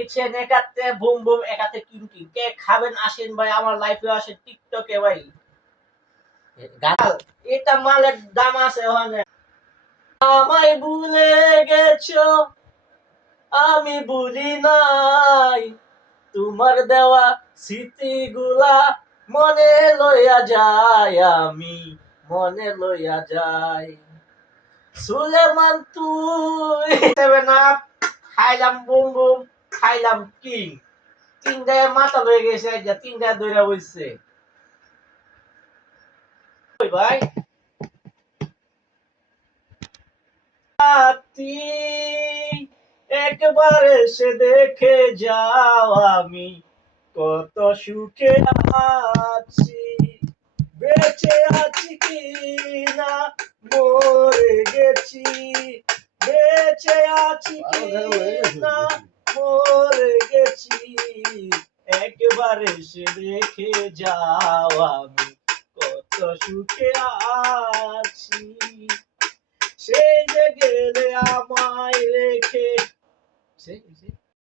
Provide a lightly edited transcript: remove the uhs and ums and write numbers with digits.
লিখেছেন একাতে boom boom একাতে king king. কে খাবেন আসেন ভাই, আমার লাইফে আসেন টিকটকে ভাই। গাল এটা মালের দাম আছে ওখানে। আমায় ভুলে গেছো, আমি ভুলি নাই, তোমার দেওয়া স্মৃতিগুলা মনে লইয়া যায়, আমি মনে লইয়া যাই। সুলেমান তুই সেভেন আপ খাইলাম বুম বুম খাইলাম কিং, তিনটায় মাথা লয়ে গেছে, তিনটায় দইরা বইছে ভাই। একবার এসে দেখে যাও আমি কত সুখে আছি, বেঁচে আছি কি না মরে গেছি, বেঁচে আছি কি না মরে গেছি, একবার এসে দেখে যাও আমি কত সুখে আছি। সেই যে গেলে আমায় রেখে